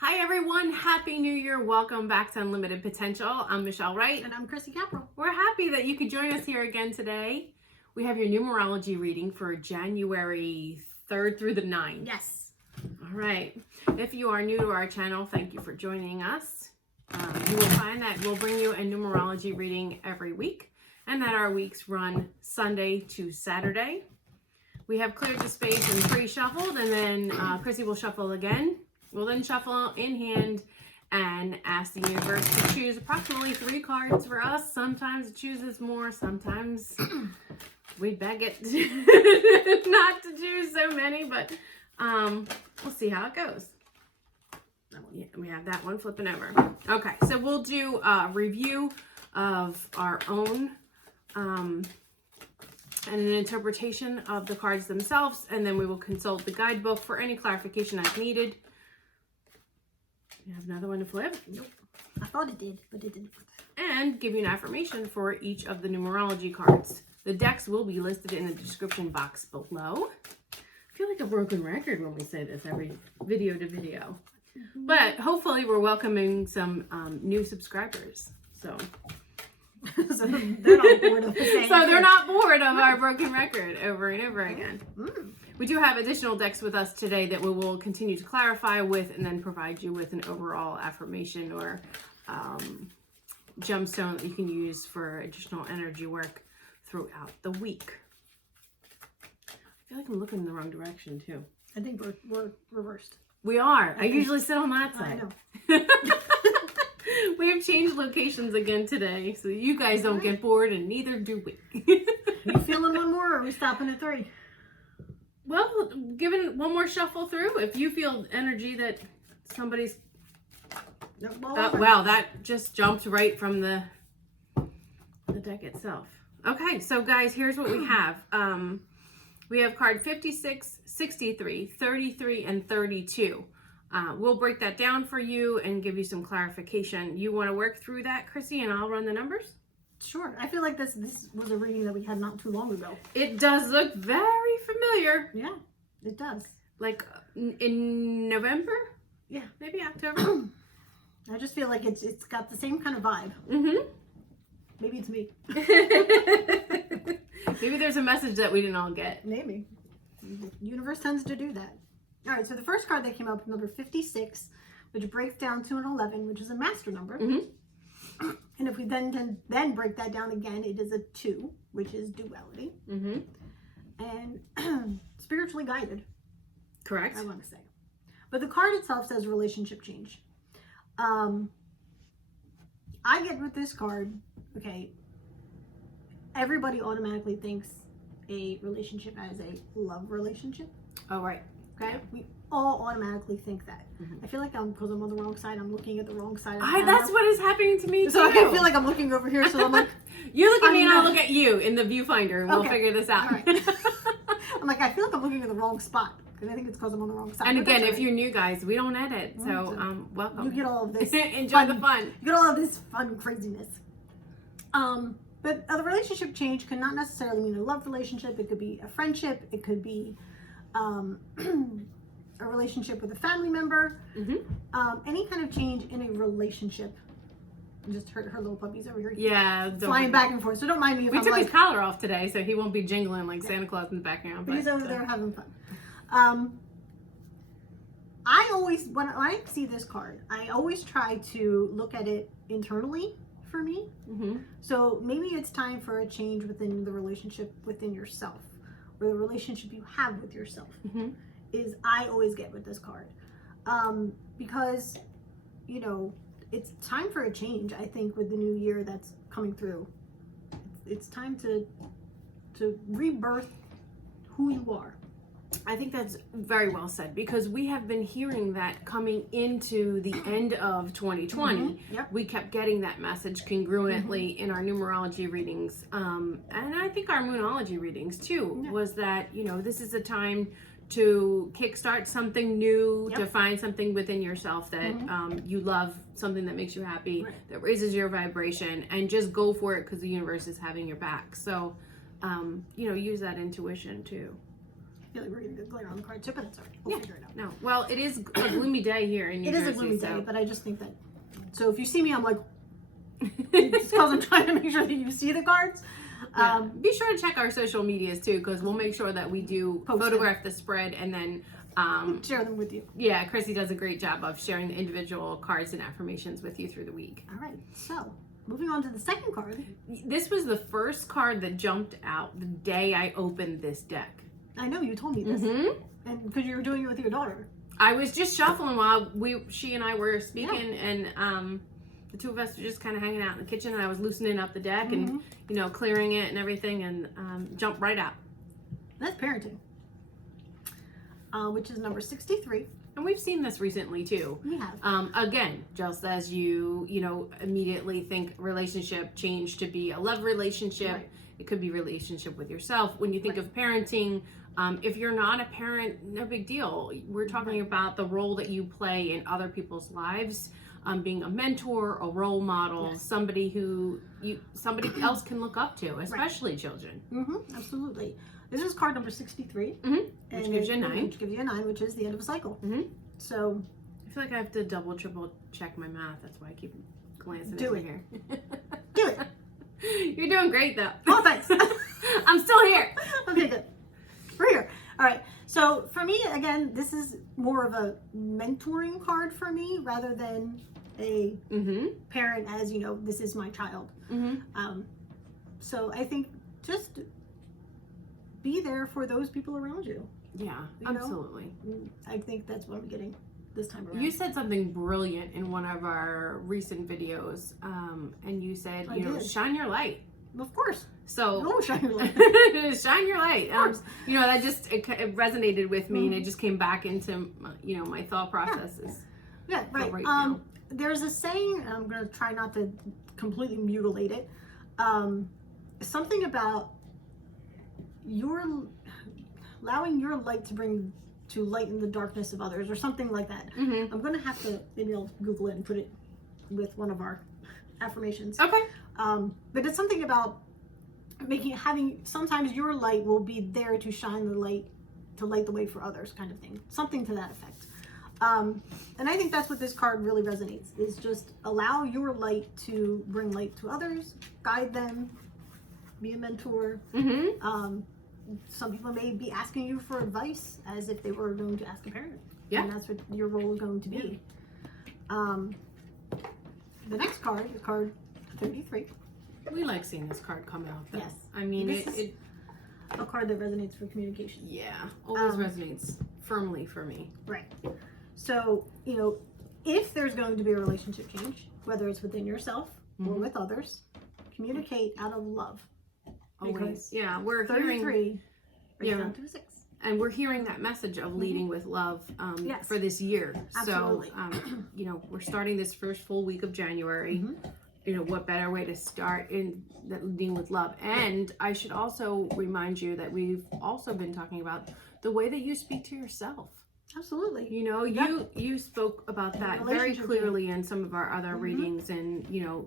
Hi everyone, Happy New Year. Welcome back to Unlimited Potential. I'm Michelle Wright. And I'm Chrissy Capral. We're happy that you could join us here again today. We have your numerology reading for January 3rd through the 9th. Yes. All right. If you are new to our channel, thank you for joining us. You will find that we'll bring you a numerology reading every week and that our weeks run Sunday to Saturday. We have cleared the space and pre-shuffled, and then Chrissy will shuffle again. We'll then shuffle in hand and ask the universe to choose approximately 3 cards for us. Sometimes it chooses more, sometimes we beg it not to choose so many, but we'll see how it goes. Yeah, we have that one flipping over. Okay, so we'll do a review of our own and an interpretation of the cards themselves, and then we will consult the guidebook for any clarification as needed. You have another one to flip? Nope. I thought it did, but it didn't. And give you an affirmation for each of the numerology cards. The decks will be listed in the description box below. I feel like a broken record when we say this every video to video. But hopefully we're welcoming some new subscribers. So they're not bored of the same. So they're not bored of our broken record over and over again. Mm. We do have additional decks with us today that we will continue to clarify with and then provide you with an overall affirmation or gemstone that you can use for additional energy work throughout the week. I feel like I'm looking in the wrong direction too. I think we're reversed. We are. I usually sit on that side. I know. We have changed locations again today, so you guys don't get bored, and neither do we. You feeling one more, or are we stopping at 3? Well, give it one more shuffle through. If you feel energy that somebody's... wow, that just jumped right from the deck itself. Okay, so guys, here's what we have. We have card 56, 63, 33, and 32. We'll break that down for you and give you some clarification. You want to work through that, Chrissy, and I'll run the numbers? Sure. I feel like this was a reading that we had not too long ago. It does look very familiar. Yeah, it does. Like in November? Yeah. Maybe October? I just feel like it's got the same kind of vibe. Mm-hmm. Maybe it's me. Maybe there's a message that we didn't all get. Maybe. The universe tends to do that. All right, so the first card that came up, number 56, which breaks down to an 11, which is a master number. Mm-hmm. And if we then break that down again, it is a 2, which is duality. Mm-hmm. And spiritually guided. Correct. I want to say. But the card itself says relationship change. I get with this card, okay, everybody automatically thinks a relationship as a love relationship. Oh, right. Okay, we all automatically think that. Mm-hmm. I feel like because I'm on the wrong side, I'm looking at the wrong side. That's what is happening to me too. So I feel like I'm looking over here. So I'm like, you look at me and I'll look at you in the viewfinder, and we'll figure this out. All right. I'm like, I feel like I'm looking at the wrong spot because I think it's because I'm on the wrong side. And again, if you're new, guys, we don't edit, so welcome. You get all of this. Enjoy the fun. You get all of this fun craziness. But the relationship change can not necessarily mean a love relationship. It could be a friendship. It could be a relationship with a family member. Mm-hmm. Any kind of change in a relationship. I just heard her little puppies over here. Yeah, flying back and forth. So don't mind me if we took his collar off today, so he won't be jingling like Santa Claus in the background. But he's over there having fun. I always, when I see this card, I always try to look at it internally for me. Mm-hmm. So maybe it's time for a change within the relationship within yourself, or the relationship you have with yourself. Mm-hmm. Is I always get with this card, because you know it's time for a change. I think with the new year that's coming through, it's time to rebirth who you are. I think that's very well said, because we have been hearing that coming into the end of 2020. Mm-hmm. Yep. We kept getting that message congruently in our numerology readings, and I think our moonology readings too. Yeah. Was that, you know, this is a time to kickstart something new, to find something within yourself that you love, something that makes you happy, that raises your vibration, and just go for it because the universe is having your back. So, you know, use that intuition too. feel like we're going to get glitter on the card too, but it's all right. We'll figure it out. No. Well, it is a gloomy day here in New Jersey. It is a gloomy day, but I just think that. So if you see me, I'm like, it's because I'm trying to make sure that you see the cards. Yeah. Be sure to check our social medias too, because we'll make sure that we do photograph the spread and then share them with you. Yeah, Chrissy does a great job of sharing the individual cards and affirmations with you through the week. All right, so moving on to the second card. This was the first card that jumped out the day I opened this deck. I know you told me this, and because you were doing it with your daughter. I was just shuffling while she and I were speaking, and the two of us were just kind of hanging out in the kitchen, and I was loosening up the deck and clearing it and everything, and jumped right out. That's parenting. Which is number 63. And we've seen this recently too. We have. Again, just as you immediately think relationship change to be a love relationship, Right. It could be relationship with yourself. When you think of parenting, if you're not a parent, no big deal. We're talking about the role that you play in other people's lives, being a mentor, a role model, somebody who somebody else can look up to, especially children. Absolutely. This is card number 63. Which gives you a 9. Which gives you a 9, which is the end of a cycle. So I feel like I have to double, triple check my math. That's why I keep glancing Do at it. here. do it. You're doing great though. Oh, thanks. I'm still here. Okay, good. We're here. All right. So for me, again, this is more of a mentoring card for me rather than a parent, as you know, this is my child. So I think just be there for those people around you. Yeah, You know? absolutely. I think that's what I'm getting this time around. You said something brilliant in one of our recent videos, and you said, I did. shine your light. Of course. So Oh, shine your light. shine your light. Of course. That just it resonated with me, and it just came back into my thought processes. Yeah, right. Right now. There's a saying, and I'm going to try not to completely mutilate it. Something about allowing your light to lighten the darkness of others, or something like that. I'm going to have to, maybe I'll Google it and put it with one of our affirmations. Okay. But it's something about sometimes your light will be there to shine the light, to light the way for others, kind of thing. Something to that effect. And I think that's what this card really resonates, is just allow your light to bring light to others, guide them, be a mentor. Some people may be asking you for advice as if they were going to ask a parent. Yeah. And that's what your role is going to be. The next card is card 33. We like seeing this card come out, though. Yes. I mean, This is a card that resonates for communication. Yeah, always resonates firmly for me. Right. So, if there's going to be a relationship change, whether it's within yourself or with others, communicate out of love. Always. Yeah, we're 33 Yeah. down to a 6. And we're hearing that message of leading with love Yes. for this year. Absolutely. So, we're starting this first full week of January. What better way to start in that leading with love? And I should also remind you that we've also been talking about the way that you speak to yourself. Absolutely. You spoke about that very Relationship, clearly in some of our other readings, and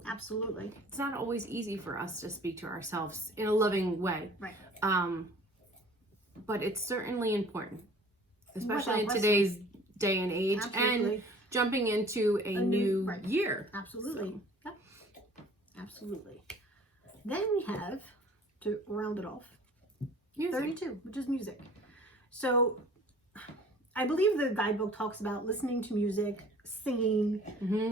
Absolutely. it's not always easy for us to speak to ourselves in a loving way. Right. But it's certainly important, especially in Without today's day and age, Absolutely. and jumping into a new right. year. Absolutely. Yep. Absolutely. Then we have, to round it off, Music. 32, which is music. So I believe the guidebook talks about listening to music, singing.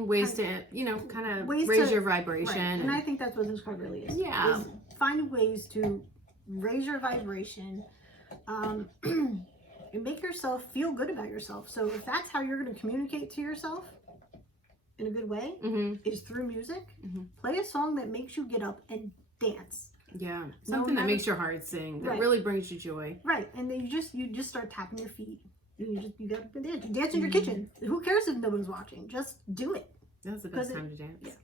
Ways to, kind of Ways raise to- your vibration. Right. And I think that's what this card really is. Yeah. Is finding ways to raise your vibration, and make yourself feel good about yourself. So if that's how you're going to communicate to yourself in a good way, is through music. Play a song that makes you get up and dance. Yeah, something that matter- makes your heart sing, that Right. really brings you joy. Right, and then you just start tapping your feet. You get up and dance. You dance in your kitchen. Who cares if no one's watching? Just do it. That's the best 'Cause time to dance.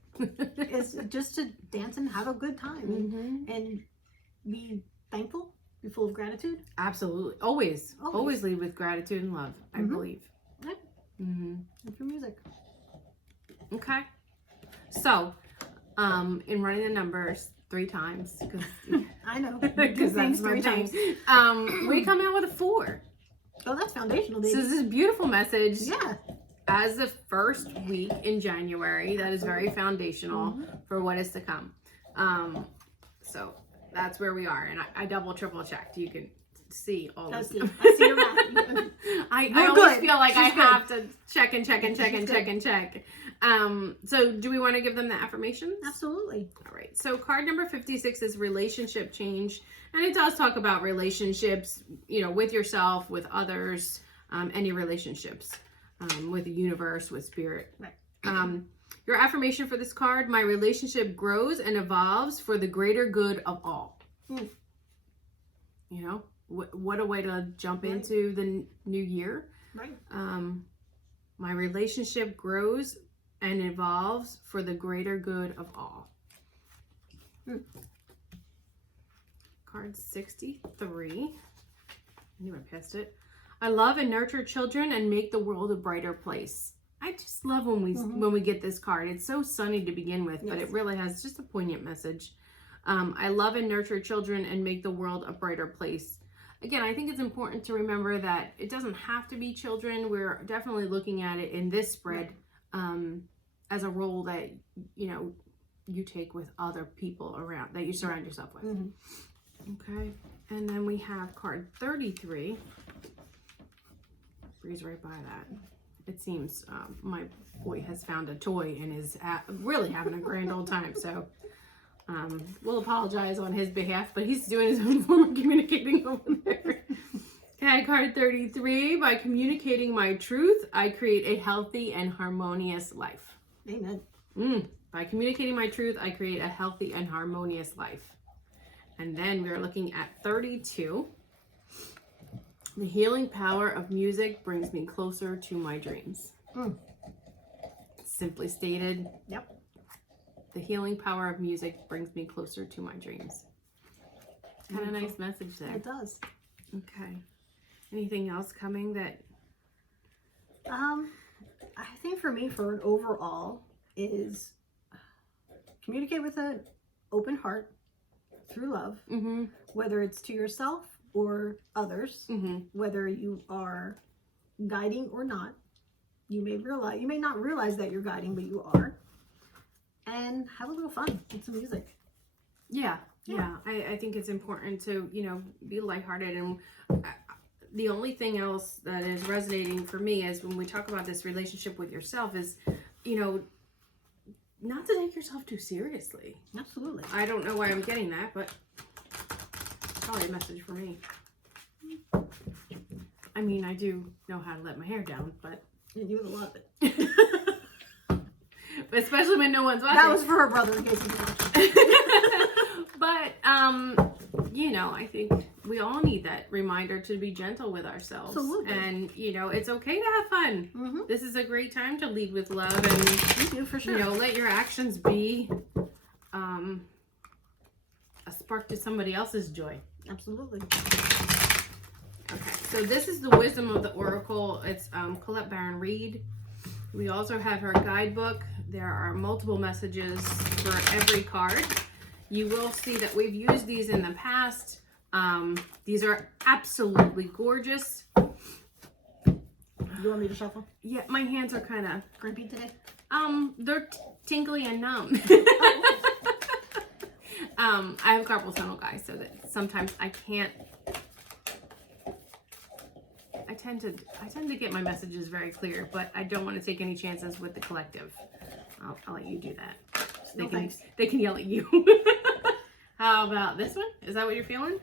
It's just to dance and have a good time and be thankful, be full of gratitude. Absolutely. Always Always. lead with gratitude and love, I believe. Right. Mm-hmm. And through music. Okay. So, in running the numbers 3 times, I know. because that's my thing, we come out with a 4. Oh, that's foundational, baby. So this is a beautiful message. Yeah. As the first week in January, that is very foundational for what is to come. So that's where we are, and I double, triple checked. You can see all this. I see your math. I always feel like I have to check and check and check and check and check. So do we want to give them the affirmations? Absolutely. All right. So card number 56 is relationship change, and it does talk about relationships, you know, with yourself, with others, any relationships. With the universe, with spirit. Right. Your affirmation for this card: my relationship grows and evolves for the greater good of all. You know, what a way to jump into the new year. Right. My relationship grows and evolves for the greater good of all. Card 63. I knew I passed it. I love and nurture children and make the world a brighter place. I just love when we get this card. It's so sunny to begin with, but it really has just a poignant message. I love and nurture children and make the world a brighter place. Again, I think it's important to remember that it doesn't have to be children. We're definitely looking at it in this spread as a role that, you know, you take with other people around, that you surround yourself with. Okay, and then we have card 33. Breeze right by that. It seems my boy has found a toy and is really having a grand old time. So we'll apologize on his behalf, but he's doing his own form of communicating over there. Okay, card 33. By communicating my truth, I create a healthy and harmonious life. Amen. By communicating my truth, I create a healthy and harmonious life. And then we're looking at 32. The healing power of music brings me closer to my dreams. Simply stated. Yep. The healing power of music brings me closer to my dreams. Kind of a nice message there. It does. Okay. Anything else coming that? I think for me, for an overall, is communicate with an open heart through love, whether it's to yourself or others, whether you are guiding or not. You may not realize that you're guiding, but you are. And have a little fun with some music. Yeah. I think it's important to, you know, be lighthearted. And the only thing else that is resonating for me is when we talk about this relationship with yourself is, you know, not to take yourself too seriously. Absolutely. I don't know why I'm getting that, but probably a message for me. I mean, I do know how to let my hair down, but And you would love it. but especially when no one's watching. That was for her brother in case he's watching. But you know, I think we all need that reminder to be gentle with ourselves. Absolutely. And you know, it's okay to have fun. This is a great time to lead with love, and You do, for sure. you know, let your actions be a spark to somebody else's joy. Absolutely. Okay, so this is the Wisdom of the Oracle. It's Colette Barron-Reid. We also have her guidebook. There are multiple messages for every card. You will see that we've used these in the past. These are absolutely gorgeous. You want me to shuffle? Yeah, my hands are kind of Grumpy today? they're tingly and numb. I have carpal tunnel, guys, so that sometimes I can't. I tend to get my messages very clear, but I don't want to take any chances with the collective. I'll let you do that. So they can yell at you. How about this one? Is that what you're feeling?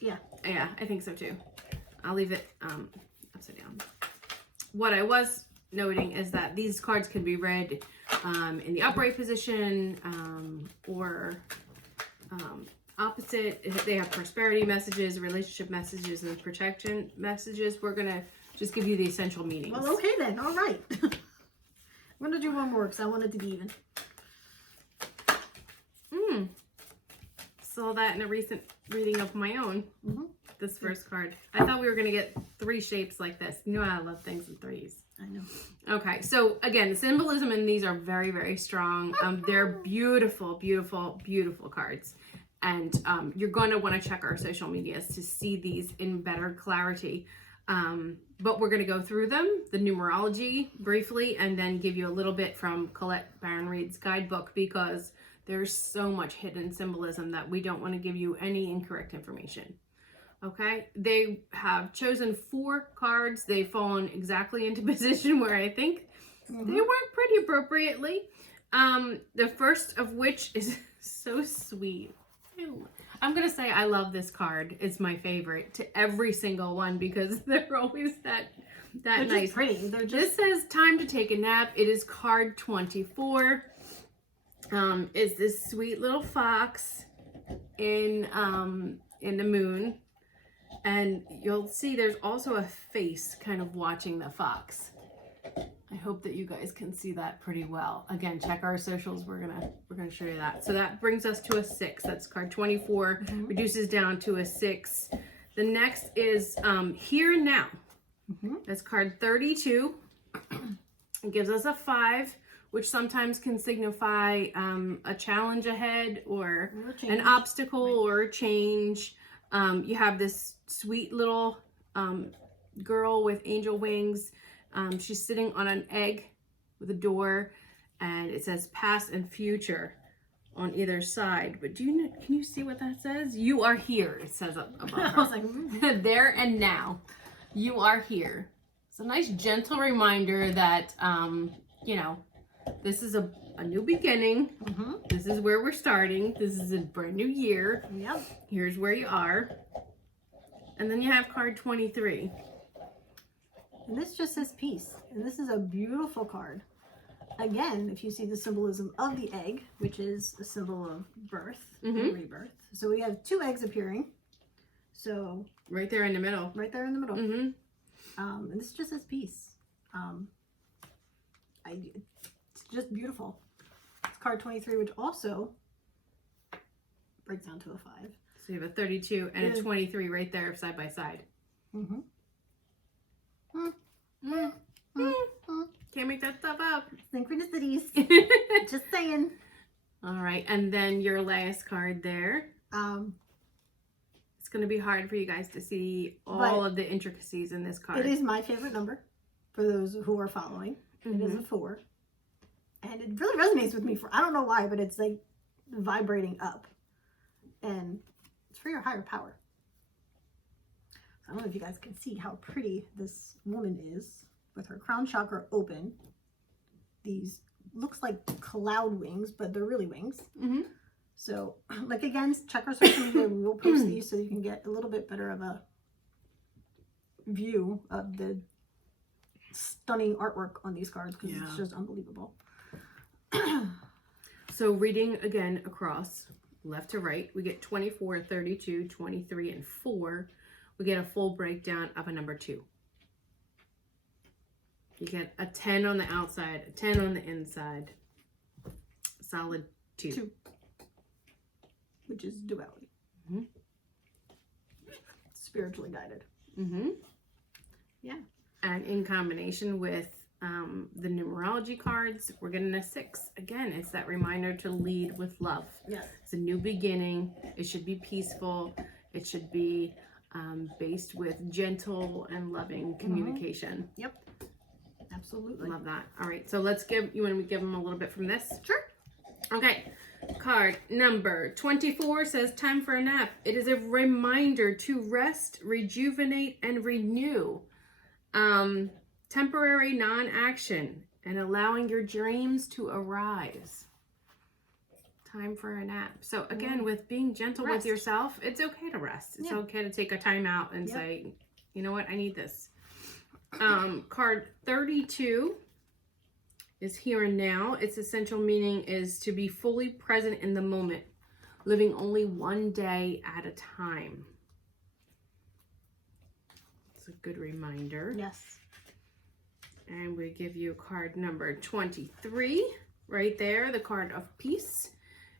Yeah. Yeah, I think so too. I'll leave it upside down. What I was noting is that these cards can be read in the upright position or opposite. They have prosperity messages, relationship messages, and protection messages. We're going to just give you the essential meanings. Well, okay then. All right. I'm going to do one more because I want it to be even. Saw that in a recent reading of my own. This first card. I thought we were going to get 3 shapes like this. You know I love things in 3s. I know. Okay, so again, the symbolism in these are very, very strong. They're beautiful, beautiful, beautiful cards. And you're going to want to check our social medias to see these in better clarity. But we're going to go through them, the numerology briefly, and then give you a little bit from Colette Barron-Reid's guidebook, because there's so much hidden symbolism that we don't want to give you any incorrect information. Okay, they have chosen 4 cards. They've fallen exactly into position where I think they work pretty appropriately. The first of which is so sweet. I'm going to say I love this card. It's my favorite to every single one because they're always that They're nice. just pretty. They're just... This says time to take a nap. It is card 24. Is this sweet little fox in the moon. And you'll see there's also a face kind of watching the fox. I hope that you guys can see that pretty well. Again, check our socials. We're gonna show you that. So that brings us to a 6. That's card 24. Reduces down to a 6. The next is Here and Now. That's card 32. It gives us a 5, which sometimes can signify a challenge ahead or an obstacle or a change. You have this sweet little girl with angel wings. She's sitting on an egg with a door, and it says past and future on either side. But can you see what that says? You are here, it says up above her. I was like, There and now. You are here. It's a nice gentle reminder that, this is a new beginning. This is where we're starting. This is a brand new year. Yep. Here's where you are. And then you have card 23. And this just says peace. And this is a beautiful card. Again, if you see the symbolism of the egg, which is a symbol of birth and rebirth. So we have 2 eggs appearing. So Right there in the middle. right there in the middle. And this just says peace. It's just beautiful. It's card 23, which also breaks down to a 5. So you have a 32 and a 23 right there side by side. Can't make that stuff up. Synchronicities. Just saying. All right, and then your last card there. It's going to be hard for you guys to see all of the intricacies in this card. It is my favorite number for those who are following. It is a 4. And it really resonates with me I don't know why, but it's like vibrating up. And it's for your higher power. So I don't know if you guys can see how pretty this woman is with her crown chakra open. These looks like cloud wings, but they're really wings. So, like, again, check our social media. We will post these so you can get a little bit better of a view of the stunning artwork on these cards, because it's just unbelievable. So reading again across left to right, we get 24, 32, 23, and 4. We get a full breakdown of a number 2. You get a 10 on the outside, a 10 on the inside. Solid 2. Which is duality. Spiritually guided. Yeah. And in combination with the numerology cards, we're getting a 6. Again, it's that reminder to lead with love. Yes. It's a new beginning. It should be peaceful. It should be based with gentle and loving communication. Yep. Absolutely. Love that. All right, so you want to give them a little bit from this? Sure. Okay. Card number 24 says time for a nap. It is a reminder to rest, rejuvenate, and renew. Temporary non-action and allowing your dreams to arise. Time for a nap. So again, with being gentle with yourself, it's okay to rest. It's okay to take a time out and say, you know what, I need this. Card 32 is here and now. Its essential meaning is to be fully present in the moment, living only one day at a time. It's a good reminder. Yes. And we give you card number 23 right there, the card of peace.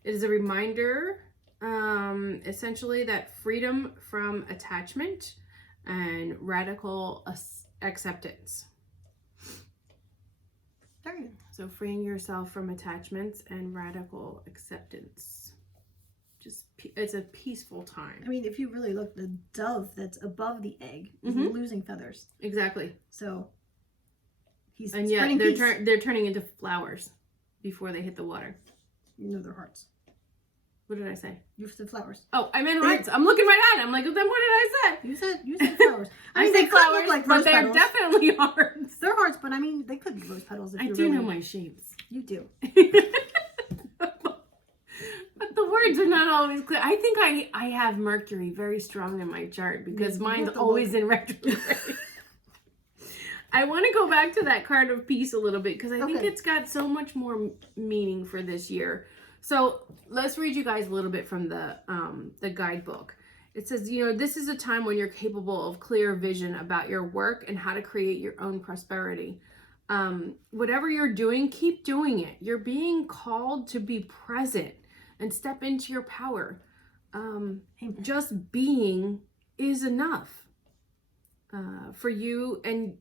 It is a reminder, essentially, that freedom from attachment and radical acceptance. There you go. So freeing yourself from attachments and radical acceptance. it's a peaceful time. I mean, if you really look, the dove that's above the egg is losing feathers. Exactly. So he's and yet spreading peace. they're turning into flowers before they hit the water. You know, they're hearts. What did I say? You said flowers. Oh, I meant hearts. I'm looking right at it. I'm like, then what did I say? You said flowers. I mean, said they flowers, could look like but rose they're petals. definitely hearts. They're hearts, but I mean, they could be rose petals. If I you do really... know my shapes. You do. But the words are not always clear. I think I have Mercury very strong in my chart because mine's always in retrograde. I want to go back to that card of peace a little bit because I think it's got so much more meaning for this year. So let's read you guys a little bit from the guidebook. It says, this is a time when you're capable of clear vision about your work and how to create your own prosperity. Whatever you're doing, keep doing it. You're being called to be present and step into your power. Just being is enough for you and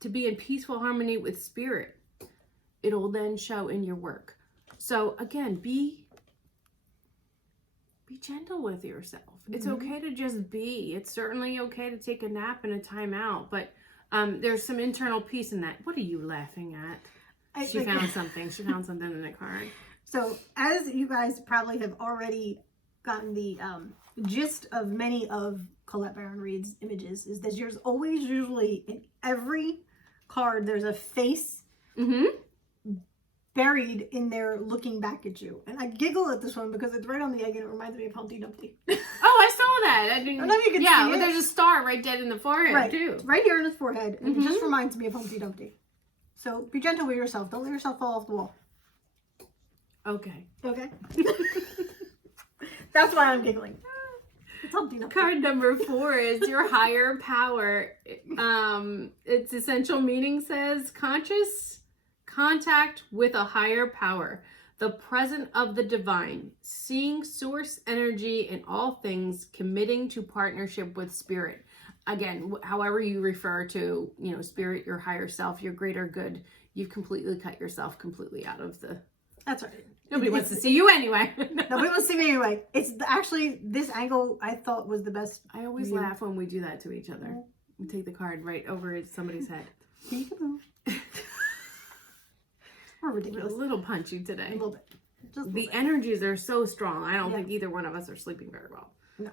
to be in peaceful harmony with spirit. It'll then show in your work. So again, be gentle with yourself. It's okay to just be. It's certainly okay to take a nap and a time out, but there's some internal peace in that. What are you laughing at? She found something. She found something in the card. So as you guys probably have already gotten the gist of many of Colette Barron-Reid's images, is that there's always usually in every card, there's a face buried in there looking back at you. And I giggle at this one because it's right on the egg and it reminds me of Humpty Dumpty. Oh, I saw that. I didn't. I don't know if you can see but it. there's a star right dead in the forehead too. It's right here in his forehead. And it just reminds me of Humpty Dumpty. So be gentle with yourself. Don't let yourself fall off the wall. Okay. Okay? That's why I'm giggling. It's Humpty Dumpty. Card number 4 is your higher power. Its essential meaning says conscious contact with a higher power, the present of the divine, seeing source energy in all things, committing to partnership with spirit. Again, however you refer to, spirit, your higher self, your greater good, you've completely cut yourself completely out of the... That's right. Nobody wants to see you anyway. Nobody wants to see me anyway. It's actually, this angle I thought was the best. I always laugh when we do that to each other. We take the card right over somebody's head. We're ridiculous. A little punchy today. A little bit. Just a little the bit. energies are so strong. I don't think either one of us are sleeping very well. No.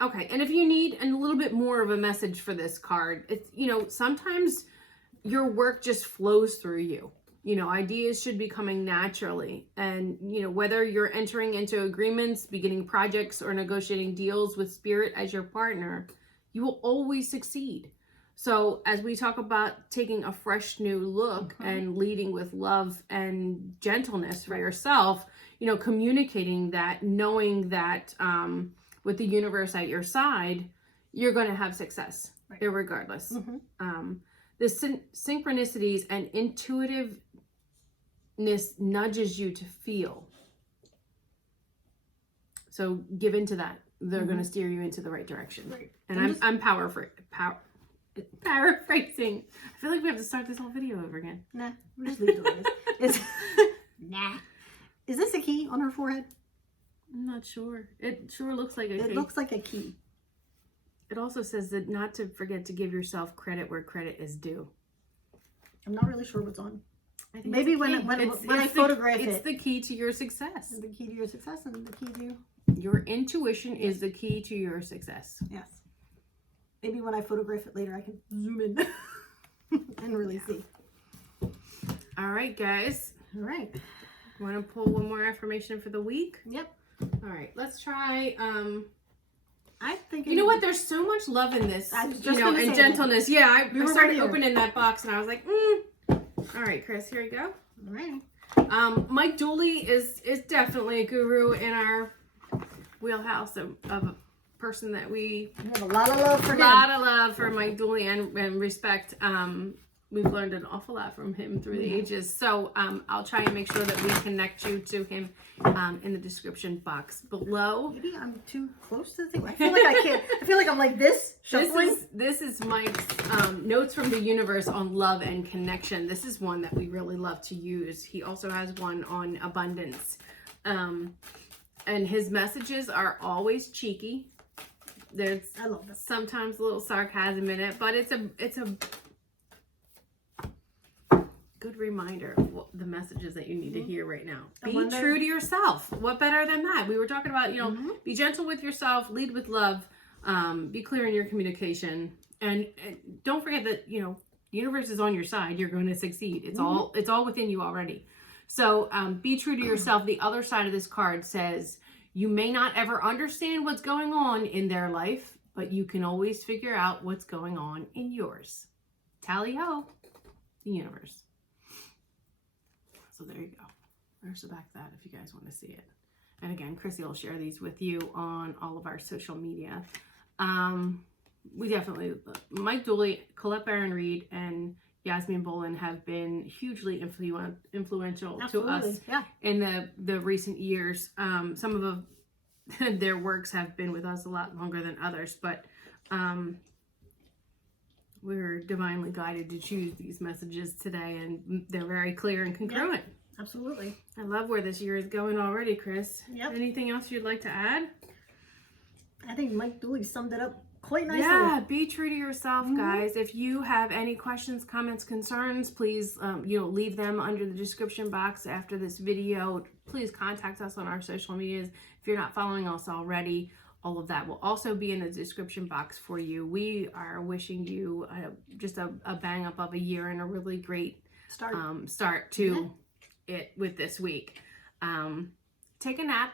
Okay, and if you need a little bit more of a message for this card, it's, sometimes your work just flows through you. Ideas should be coming naturally. And, whether you're entering into agreements, beginning projects, or negotiating deals with spirit as your partner, you will always succeed. So as we talk about taking a fresh new look and leading with love and gentleness for yourself, communicating that, knowing that with the universe at your side, you're going to have success irregardless. The synchronicities and intuitiveness nudges you to feel. So give into that. They're going to steer you into the right direction. Right. And I'm paraphrasing. I feel like we have to start this whole video over again. Nah, we'll just leave it the way it is. Nah. Is this a key on her forehead? I'm not sure. It sure looks like a key. It looks like a key. It also says that not to forget to give yourself credit where credit is due. I'm not really sure what's on. I think maybe when I photograph it's the key to your success. The key to your success and the key to... Your intuition is the key to your success. Yes. Maybe when I photograph it later, I can zoom in and really see. All right, guys. All right. Want to pull one more affirmation for the week? Yep. All right, let's try. I think... You know what? There's so much love in this, and gentleness. Yeah, I started right opening that box and I was like, All right, Chris, here you go. All right. Mike Dooley is definitely a guru in our wheelhouse of a person that we have a lot of love for him. A lot of love for Mike Dooley and respect. We've learned an awful lot from him through the ages. So I'll try and make sure that we connect you to him in the description box below. Maybe I'm too close to the thing. I feel like I can't. I feel like I'm like this, shuffling. This is Mike's notes from the universe on love and connection. This is one that we really love to use. He also has one on abundance. And his messages are always cheeky. There's I love that. sometimes a little sarcasm in it, but it's a good reminder of the messages that you need to hear right now. Be true to yourself. What better than that? We were talking about, you know, be gentle with yourself, lead with love, be clear in your communication, and don't forget that, you know, the universe is on your side. You're going to succeed. It's all within you already. So be true to yourself. The other side of this card says you may not ever understand what's going on in their life, but you can always figure out what's going on in yours. Tally-ho, the universe. So there you go. There's the back of that if you guys want to see it. And again, Chrissy will share these with you on all of our social media. We definitely, Mike Dooley, Colette Barron-Reid, and Yasmin Bolin have been hugely influential to us in the recent years. Some of their works have been with us a lot longer than others, but we're divinely guided to choose these messages today, and they're very clear and congruent. Yeah, absolutely. I love where this year is going already, Chris. Yep. Anything else you'd like to add? I think Mike Dooley summed it up quite nicely. Yeah, be true to yourself, guys. If you have any questions, comments, concerns, please leave them under the description box after this video. Please contact us on our social medias. If you're not following us already, all of that will also be in the description box for you. We are wishing you just a bang up of a year and a really great start to it with this week. Take a nap,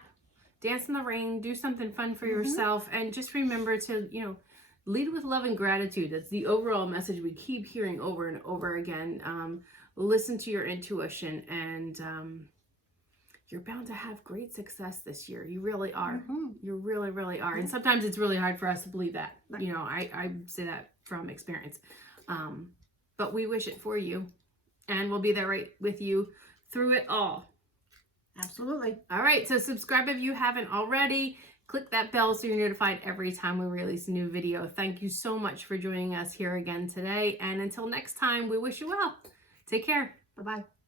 dance in the rain, do something fun for yourself, and just remember to, lead with love and gratitude. That's the overall message we keep hearing over and over again. Listen to your intuition, and you're bound to have great success this year. You really are. You really, really are. And sometimes it's really hard for us to believe that. I say that from experience. But we wish it for you, and we'll be there right with you through it all. Absolutely. All right, so subscribe if you haven't already. Click that bell so you're notified every time we release a new video. Thank you so much for joining us here again today. And until next time, we wish you well. Take care. Bye-bye.